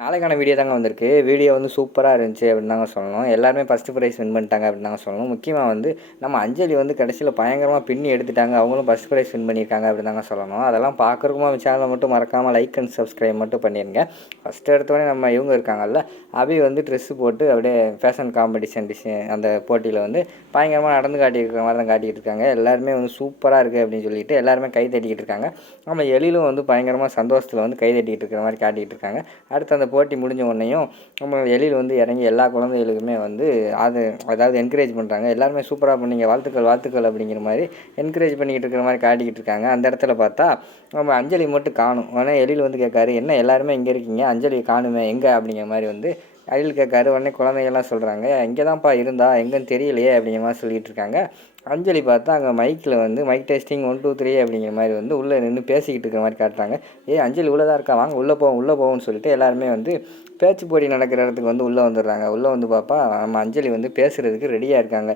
நாளைக்கான வீடியோ தாங்க வந்திருக்கு. வீடியோ வந்து சூப்பரா இருந்துச்சு அப்படின்னு தாங்க சொல்லணும். எல்லாருமே ஃபர்ஸ்ட் பிரைஸ் வின் பண்ணிட்டாங்க அப்படின்னு தாங்க சொல்லணும். முக்கியமா வந்து நம்ம அஞ்சலி வந்து கடைசியில பயங்கரமா பின்னி எடுத்துட்டாங்க. அவங்களும் ஃபர்ஸ்ட் பிரைஸ் வின் பண்ணியிருக்காங்க அப்படின்னு தாங்க சொல்லணும். அதெல்லாம் பார்க்குறதுக்கு சேனலை மட்டும் மறக்காம லைக் அண்ட் சப்ஸ்கிரைப் மட்டும் பண்ணிருங்க. ஃபர்ஸ்ட் எடுத்தோடனே நம்ம இவங்க இருக்காங்கல்ல, அபி வந்து ட்ரெஸ் போட்டு அப்படியே ஃபேஷன் காம்படிஷன் அந்த போட்டியில் வந்து பயங்கரமாக நடந்து காட்டியிருக்கிற மாதிரி தான் காட்டிக்கிட்டு இருக்காங்க. எல்லாருமே வந்து சூப்பராக இருக்குது அப்படின்னு சொல்லிட்டு எல்லாருமே கை தட்டிக்கிட்டு இருக்காங்க. நம்ம எழிலும் வந்து பயங்கரமாக சந்தோஷத்தில் வந்து கை தட்டிக்கிட்டு இருக்கிற மாதிரி காட்டிக்கிட்டு இருக்காங்க. அடுத்து அந்த போட்டி முடிஞ்ச உடனேயும் நம்ம எழில் வந்து இறங்கி எல்லா குழந்தைகளுக்குமே வந்து அதாவது என்கரேஜ் பண்ணுறாங்க. எல்லாருமே சூப்பராக பண்ணீங்க, வாழ்த்துக்கள் வாழ்த்துக்கள் அப்படிங்கிற மாதிரி என்கரேஜ் பண்ணிக்கிட்டு இருக்கிற மாதிரி காட்டிக்கிட்டு இருக்காங்க. அந்த இடத்துல பார்த்தா நம்ம அஞ்சலி மட்டும் காணும். உடனே எழில் வந்து கேட்காரு, என்ன எல்லாருமே இங்கே இருக்கீங்க, அஞ்சலி காணுமே எங்கே அப்படிங்கிற மாதிரி வந்து எழில் கேட்காரு. உடனே குழந்தைகள்லாம் சொல்கிறாங்க, இங்கே தான்ப்பா இருந்தா எங்கேன்னு தெரியலையே அப்படிங்கிற மாதிரி சொல்லிகிட்டு இருக்காங்க. அஞ்சலி பார்த்தா அங்கே மைக்கில் வந்து மைக் டெஸ்டிங் 1 2 3 அப்படிங்கிற மாதிரி வந்து உள்ளே நின்று பேசிக்கிட்டு இருக்கிற மாதிரி காட்டுறாங்க. அஞ்சலி உள்ளே தான் இருக்கா, வாங்க உள்ளே போவோம்னு சொல்லிட்டு எல்லாருமே வந்து பேச்சு போட்டி நடக்கிற இடத்துக்கு வந்து உள்ளே வந்துடுறாங்க. உள்ளே வந்து பார்ப்பா நம்ம அஞ்சலி வந்து பேசுகிறதுக்கு ரெடியாக இருக்காங்க.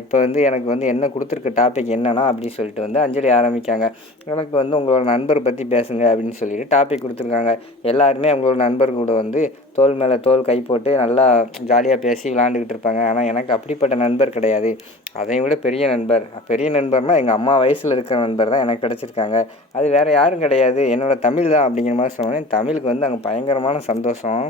இப்போ வந்து எனக்கு வந்து என்ன கொடுத்துருக்க டாபிக் என்னன்னா அப்படின்னு சொல்லிட்டு வந்து அஞ்சலி ஆரம்பிக்காங்க. எனக்கு வந்து உங்களோட நண்பர் பற்றி பேசுங்க அப்படின்னு சொல்லிட்டு டாபிக் கொடுத்துருக்காங்க. எல்லாருமே அவங்களோட நண்பர் கூட வந்து தோள் மேலே தோள் கை போட்டு நல்லா ஜாலியாக பேசி விளாண்டுக்கிட்டு இருப்பாங்க. ஆனால் எனக்கு அப்படிப்பட்ட நண்பர் கிடையாது. அதை விட பெரிய நண்பர்னால் எங்கள் அம்மா வயசில் இருக்கிற நண்பர் தான் எனக்கு கிடச்சிருக்காங்க. அது வேறு யாரும் கிடையாது, என்னோடய தமிழ் தான் அப்படிங்கிற மாதிரி சொன்னோன்னே தமிழுக்கு வந்து அங்கே பயங்கரமான சந்தோஷம்.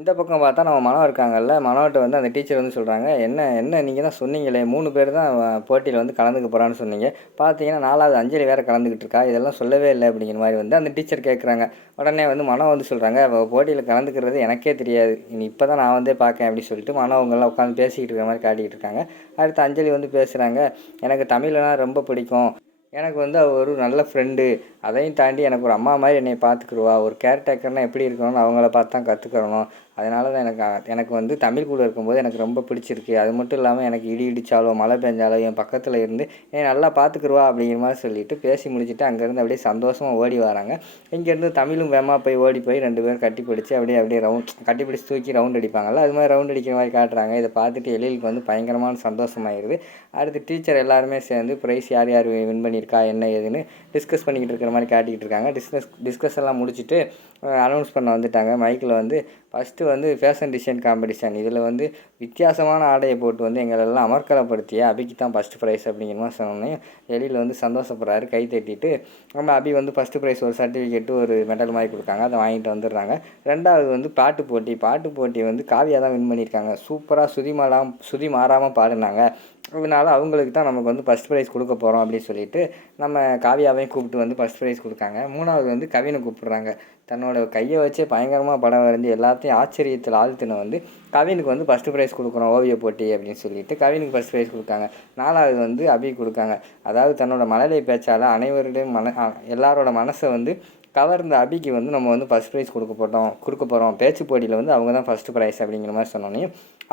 இந்த பக்கம் பார்த்தா நம்ம மனோ இருக்காங்கல்ல, மனோட்ட வந்து அந்த டீச்சர் வந்து சொல்கிறாங்க, என்ன நீங்கள் தான் சொன்னீங்களே 3 பேர் தான் போட்டியில் வந்து கலந்துக்க போகிறான்னு சொன்னீங்க, பார்த்தீங்கன்னா 4வது அஞ்சலி வேறு கலந்துக்கிட்டு இருக்கா, இதெல்லாம் சொல்லவே இல்லை அப்படிங்கிற மாதிரி வந்து அந்த டீச்சர் கேட்குறாங்க. உடனே வந்து மனோ வந்து சொல்கிறாங்க, போட்டியில் கலந்துக்கிறது எனக்கே தெரியாது, இப்போ தான் நான் வந்து பார்க்கேன் அப்படின்னு சொல்லிட்டு மனோ அவங்கெல்லாம் உட்காந்து பேசிக்கிட்டு இருக்கிற மாதிரி காட்டிக்கிட்டு இருக்காங்க. அடுத்து அஞ்சலி வந்து பேசுகிறாங்க, எனக்கு தமிழ்னா ரொம்ப பிடிக்கும், எனக்கு வந்து ஒரு நல்ல ஃப்ரெண்டு, அதையும் தாண்டி எனக்கு ஒரு அம்மா மாதிரி என்னை பார்த்துக்குருவா, ஒரு கேர்டேக்கர்னால் எப்படி இருக்கணும்னு அவங்கள பார்த்து தான் கற்றுக்கிறணும், அதனால தான் எனக்கு வந்து தமிழ் கூட இருக்கும்போது எனக்கு ரொம்ப பிடிச்சிருக்கு. அது மட்டும் இல்லாமல் எனக்கு இடி இடித்தாலோ மழை பெஞ்சாலோ என் பக்கத்தில் இருந்து என்னை நல்லா பார்த்துக்குருவா அப்படிங்கிற மாதிரி சொல்லிவிட்டு பேசி முடிச்சுட்டு அங்கேருந்து அப்படியே சந்தோஷமாக ஓடி வராங்க. இங்கேருந்து தமிழும் வேகமாக போய் ஓடி போய் 2 பேரும் கட்டி பிடிச்சி அப்படியே கட்டி பிடிச்சி தூக்கி ரவுண்ட் அடிப்பாங்கள்ல, அது மாதிரி ரவுண்ட் அடிக்கிற மாதிரி காட்டுறாங்க. இதை பார்த்துட்டு எழிலுக்கு வந்து பயங்கரமான சந்தோஷமாயிருது. அடுத்து டீச்சர் எல்லாருமே சேர்ந்து ப்ரைஸ் யார் யார் வின் பண்ணியிருக்கா என்ன ஏதுன்னு டிஸ்கஸ் பண்ணிக்கிட்டு இருக்கிற மாதிரி காட்டிக்கிட்டு இருக்காங்க. டிஸ்கஸ் எல்லாம் முடிச்சுட்டு அனௌன்ஸ் பண்ண வந்துட்டாங்க. மைக்கில் வந்து ஃபஸ்ட்டு வந்து ஃபேஷன் டிசைன் காம்படிஷன், இதில் வந்து வித்தியாசமான ஆடையை போட்டு வந்து எங்களெல்லாம் அமர்க்கலப்படுத்திய அபிக்கு தான் ஃபஸ்ட்டு ப்ரைஸ் அப்படிங்கிற மாதிரி சொன்னோன்னே எழில் வந்து சந்தோஷப்படுறாரு. கை தட்டிட்டு நம்ம அபி வந்து ஃபஸ்ட்டு ப்ரைஸ் ஒரு சர்டிஃபிகேட்டு ஒரு மெடல் மாதிரி கொடுக்காங்க, அதை வாங்கிட்டு வந்துடுறாங்க. 2வது வந்து பாட்டு போட்டி வந்து காவியா தான் வின் பண்ணியிருக்காங்க. சூப்பராக சுதி மாறாமல் பாடினாங்க. அதனால அவங்களுக்கு தான் நமக்கு வந்து ஃபஸ்ட் ப்ரைஸ் கொடுக்க போகிறோம் அப்படின்னு சொல்லிட்டு நம்ம காவியாவையும் கூப்பிட்டு வந்து ஃபஸ்ட் ப்ரைஸ் கொடுக்காங்க. 3வது வந்து கவினை கூப்பிட்றாங்க. தன்னோட கையை வச்சே பயங்கரமாக படம் வரைஞ்சி எல்லாத்தையும் ஆச்சரியத்தில் ஆழ்த்தின வந்து கவினுக்கு வந்து ஃபஸ்ட்டு ப்ரைஸ் கொடுக்குறோம் ஓவிய போட்டி அப்படின்னு சொல்லிட்டு கவினுக்கு ஃபஸ்ட் ப்ரைஸ் கொடுக்காங்க. 4வது வந்து அபி கொடுக்காங்க. அதாவது தன்னோட மழலை பேச்சால் அனைவருடையும் எல்லாரோட மனசை வந்து கவர்ந்த அபிக்கு வந்து நம்ம வந்து ஃபஸ்ட் ப்ரைஸ் கொடுக்க போகிறோம் பேச்சு போட்டியில் வந்து அவங்க தான் ஃபஸ்ட்டு ப்ரைஸ் அப்படிங்கிற மாதிரி சொன்னோன்னே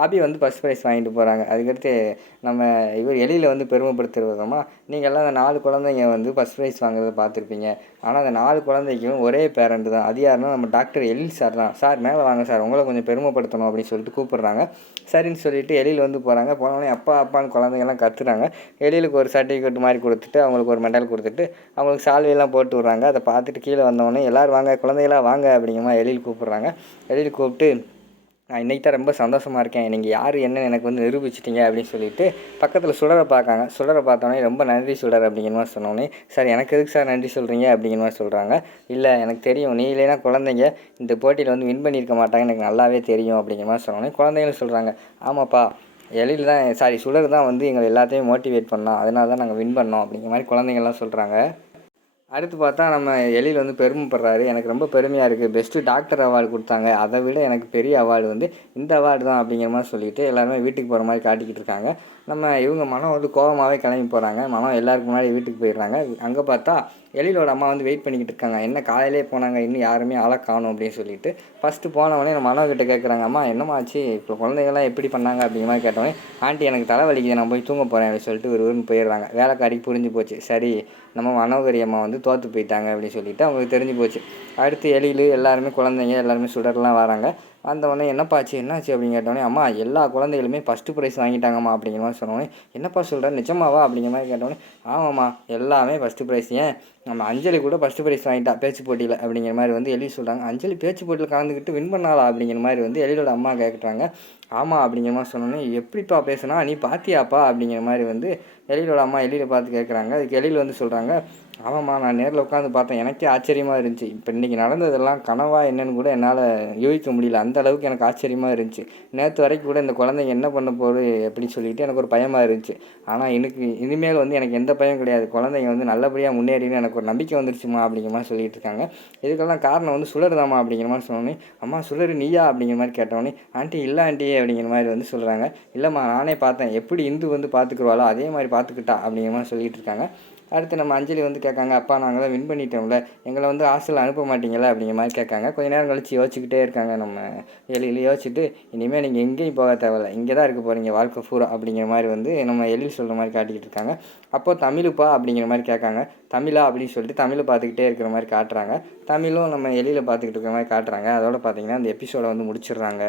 அபி வந்து ஃபஸ்ட் ப்ரைஸ் வாங்கிட்டு போகிறாங்க. அதுக்கடுத்து நம்ம எழில வந்து பெருமைப்படுத்துகிற விதமாக நீங்கள்லாம் அந்த 4 குழந்தைங்க வந்து ஃபஸ்ட் ப்ரைஸ் வாங்குறத பார்த்துருப்பீங்க, ஆனால் அந்த 4 குழந்தைக்கும் ஒரே பேரண்ட் தான், அது யாருன்னா நம்ம டாக்டர் எழில் சார் தான். சார் மேலே வாங்க சார், உங்களை கொஞ்சம் பெருமைப்படுத்தணும் அப்படின்னு சொல்லிட்டு கூப்பிட்றாங்க. சரின்னு சொல்லிட்டு எழில் வந்து போகிறாங்க. போனோடனே அப்பான்னு குழந்தைங்கள்லாம் கத்துறாங்க. எழிலுக்கு ஒரு சர்டிஃபிகேட் மாதிரி கொடுத்துட்டு அவங்களுக்கு ஒரு மெடல் கொடுத்துட்டு அவங்களுக்கு சால்வையெல்லாம் போட்டு விட்றாங்க. அதை பார்த்துட்டு கீழே வந்தோடனே எல்லோரும் வாங்க குழந்தைகளாக வாங்க அப்படிங்கிற மாதிரி எழில் கூப்பிட்றாங்க. எழில் கூப்பிட்டு நான் இன்றைக்கி தான் ரொம்ப சந்தோஷமாக இருக்கேன், நீங்கள் யார் என்னன்னு எனக்கு வந்து நிரூபிச்சிட்டிங்க அப்படின்னு சொல்லிட்டு பக்கத்தில் சுடரை பார்க்காங்க. சுடரை பார்த்தோன்னே ரொம்ப நன்றி சுடர் அப்படிங்கிற மாதிரி சொன்னோன்னே, சார் எனக்கு எதுக்கு சார் நன்றி சொல்கிறீங்க அப்படிங்கிற மாதிரி சொல்கிறாங்க. இல்லை எனக்கு தெரியும், நீ இல்லைனா குழந்தைங்க இந்த போட்டியில் வந்து வின் பண்ணியிருக்க மாட்டாங்க, எனக்கு நல்லாவே தெரியும் அப்படிங்கிற மாதிரி சொன்னோன்னே குழந்தைங்களும் சொல்கிறாங்க, ஆமாப்பா எழில் தான் சுடர் தான் வந்து எங்களை எல்லாத்தையும் மோட்டிவேட் பண்ணோம், அதனால தான் நாங்கள் வின் பண்ணோம் அப்படிங்கிற மாதிரி குழந்தைங்கள்லாம் சொல்கிறாங்க. அடுத்து பார்த்தா நம்ம எழில் வந்து பெருமைப்படுறாரு. எனக்கு ரொம்ப பெருமையாக இருக்குது, பெஸ்ட்டு டாக்டர் அவார்டு கொடுத்தாங்க, அதை விட எனக்கு பெரிய அவார்டு வந்து இந்த அவார்டு தான் அப்படிங்கிற மாதிரி சொல்லிவிட்டு எல்லாருமே வீட்டுக்கு போகிற மாதிரி காட்டிக்கிட்டு இருக்காங்க. நம்ம இவங்க மனம் வந்து கோபமாகவே கிளம்பி போகிறாங்க. மனம் எல்லாருக்கு முன்னாடி வீட்டுக்கு போயிடுறாங்க. அங்கே பார்த்தா எழிலோட அம்மா வந்து வெயிட் பண்ணிக்கிட்டு இருக்காங்க. என்ன காலையிலே போனாங்க, இன்னும் யாருமே ஆளை காணும் அப்படின்னு சொல்லிட்டு ஃபஸ்ட்டு போனவொடனே நம்ம மனோக்கிட்ட கேட்குறாங்க, அம்மா என்னம்மா ஆச்சு, இப்போ குழந்தைகள்லாம் எப்படி பண்ணாங்க அப்படிங்கிற மாதிரி கேட்டோடனே, ஆண்டி எனக்கு தலை வலிக்குது, நான் போய் தூங்க போகிறேன் அப்படின்னு சொல்லிட்டு ஒரு போயிடுறாங்க. வேலைக்காரிக்கு புரிஞ்சு போச்சு, சரி நம்ம மனோகரி அம்மா வந்து தோற்று போயிட்டாங்க அப்படின்னு சொல்லிட்டு அவங்களுக்கு தெரிஞ்சு போச்சு. அடுத்து எழில் எல்லாருமே குழந்தைங்க எல்லாருமே சுடர்லாம் வராங்க. வந்தவொடனே என்னாச்சு அப்படின்னு கேட்டோடனே, அம்மா எல்லா குழந்தைகளுமே ஃபஸ்ட்டு ப்ரைஸ் வாங்கிட்டாங்கம்மா அப்படிங்கிற மாதிரி மாதிரி சொன்னோன்னே, என்னப்பா சொல்கிற நிஜமாவா அப்படிங்கிற மாதிரி கேட்டோன்னே, ஆமாம்மா எல்லாமே ஃபஸ்ட்டு ப்ரைஸ். ஏன் நம்ம அஞ்சலி கூட ஃபஸ்ட்டு ப்ரைஸ் வாங்கிட்டா பேச்சு போட்டியில் அப்படிங்கிற மாதிரி வந்து எழில் சொல்கிறாங்க. அஞ்சலி பேச்சு போட்டியில் கலந்துக்கிட்டு வின் பண்ணாளா அப்படிங்கிற மாதிரி வந்து எழிலோட அம்மா கேட்குறாங்க. ஆமாம் அப்படிங்கிற மாதிரி சொன்னோன்னே, எப்படிப்பா பேசுனா நீ பாத்தியாப்பா அப்படிங்கிற மாதிரி வந்து எழிலோட அம்மா எழிலை பார்த்து கேட்குறாங்க. அதுக்கு எழில் வந்து சொல்கிறாங்க, ஆமாம்மா நான் நேரில் உட்காந்து பார்த்தேன், எனக்கே ஆச்சரியமாக இருந்துச்சு. இப்போ இன்றைக்கி நடந்ததெல்லாம் கனவா என்னன்னு கூட என்னால் யூகிக்க முடியல, அந்த அளவுக்கு எனக்கு ஆச்சரியமாக இருந்துச்சு. நேற்று வரைக்கும் கூட இந்த குழந்தைங்க என்ன பண்ண போகுது அப்படின்னு சொல்லிட்டு எனக்கு ஒரு பயமாக இருந்துச்சு. ஆனால் இனிமேல் வந்து எனக்கு எந்த பயம் கிடையாது, குழந்தைங்க வந்து நல்லபடியாக முன்னேறின்னு எனக்கு ஒரு நம்பிக்கை வந்துருச்சுமா அப்படிங்கிற மாதிரி சொல்லிட்டு இருக்காங்க. இதுக்கெல்லாம் காரணம் வந்து சுடர்தாம்மா அப்படிங்கிற மாதிரி சொன்னோன்னே, அம்மா சுடர் நீயா அப்படிங்கிற மாதிரி கேட்டோன்னே, ஆண்டி இல்லை ஆண்டி அப்படிங்கிற மாதிரி வந்து சொல்கிறாங்க. இல்லைம்மா நானே பார்த்தேன், எப்படி இந்து வந்து பார்த்துக்குருவாளோ அதே மாதிரி பார்த்துக்கிட்டா அப்படிங்கிற மாதிரி சொல்லிட்டு இருக்காங்க. அடுத்து நம்ம அஞ்சலி வந்து கேட்காங்க, அப்பா நாங்கள் தான் வின் பண்ணிட்டோம்ல, எங்களை வந்து ஹாஸ்டலில் அனுப்ப மாட்டீங்களா அப்படிங்கிற மாதிரி கேட்காங்க. கொஞ்ச நேரம் கழிச்சு யோசிச்சுக்கிட்டே இருக்காங்க நம்ம எழில். யோசிச்சுட்டு, இனிமேல் நீங்கள் எங்கேயும் போக தேவையில்ல, இங்கே தான் இருக்க போகிறீங்க வாழ்க்கை பூரா அப்படிங்கிற மாதிரி வந்து நம்ம எழில் சொல்கிற மாதிரி காட்டிக்கிட்டு இருக்காங்க. அப்போது தமிழுப்பா அப்படிங்கிற மாதிரி கேட்காங்க. தமிழா அப்படின்னு சொல்லிட்டு தமிழை பார்த்துக்கிட்டே இருக்கிற மாதிரி காட்டுறாங்க. தமிழும் நம்ம எழிலை பார்த்துக்கிட்டு இருக்கிற மாதிரி காட்டுறாங்க. அதோட பார்த்தீங்கன்னா அந்த எபிசோடை வந்து முடிச்சிடுறாங்க.